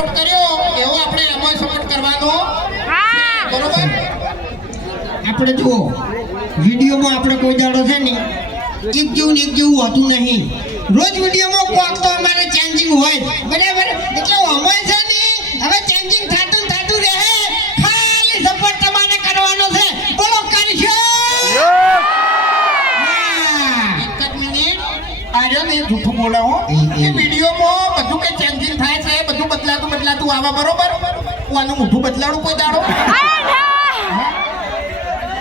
Support કર્યો એવો આપણે એમાં સપોર્ટ કરવાનો બરોબર. આપણે જુઓ વિડીયોમાં આપણે કોઈ દાડો છે ને એક જેવું હોતું નહીં. રોજ વિડીયોમાં કોક તો અમારે ચેન્જિંગ હોય બરાબર. એટલે અમારે છે ને હવે ચેન્જિંગ થતું રહે. ખાલી સપોર્ટ તમારે કરવાનો છે. બોલો કરશો? એક જ મિનિટ આર્યો ને જૂઠું બોલે હો. એ વિડીયોમાં બધું કે ચેન્જિંગ થાય છે, બધું બદલાતું આવે બરોબર. આનું મોઢું બદલાડું કોઈ દાડો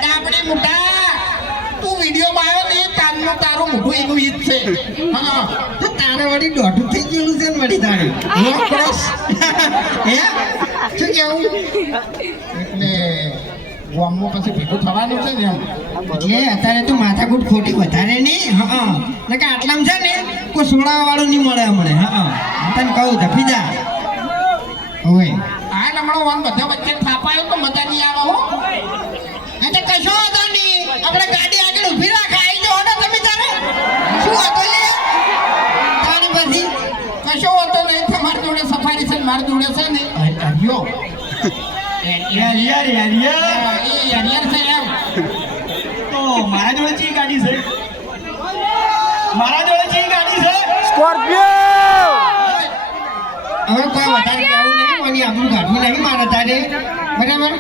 આપણે મોટા તું વિડીયોમાં આવ્યો ને તારનું તારું મોઢું એનું ઈ જ છે. હા તો તારે વળી દોઢું થઈ ગયેલું છે ને વળી તારે હે શું કેવું? એટલે ગામમાં પછી ભેગું થવાનું છે ને એમ. એટલે અત્યારે તો માથાકૂટ ખોટી વધારે નહીં. હા કે આટલામાં છે ને કોઈ સોડા વાળું નહીં મળે હમણે. હા તને કહું ધફી જા હવે. આ હમણાં વાન બધા વચ્ચે થાપાયો તો મજા નહીં આવે હો. એટલે કશો હતો નહીં. આપણે ગાડી આગળ ઊભી રાખ. આવી જાઓ ને તમે તારે શું હતો લે તારે પછી કશો હોતો નહીં. તમારી જોડે સફારી છે ને મારી જોડે છે ને હરિયો યાર એ હરિયર છે એમ. તો મારા જોડે ચી ગાડી છે? સ્કોર્પિયો. હવે કોઈ વધારે કહેવું નહીં. મને આપણું કાઢવું નહીં મારે તારે બરાબર.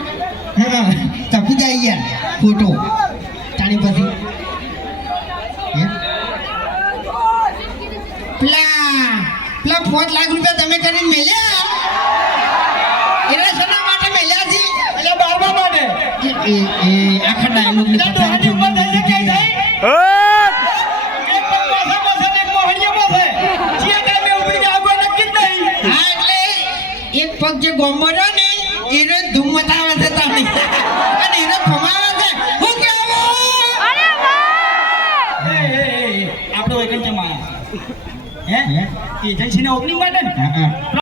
હા તપી જાય યાર ફોટો તાણી પછી પેલા 5 લાખ રૂપિયા તમે કરીને મેલ્યા એના શેના માટે મેલ્યા છે? એટલે બારમા માટે. એ આખા ડાયલોગ ને તારી ઉંમર થઈ છે કે થઈ? એક પણ પાછા એક મોહણીયામાં છે. જે ટાઈમે ઉભરી જાય આગળ નક્કી જ નહીં. હા એટલે એક પગ જે ગોમો રહ્યો ને એને ધૂમ મચાવે છે તમે અને એને ફમાવે છે. હું કેવું આપણે વૈકંઠ માં હે એજન્સીના ઓપનિંગ માટે ને હા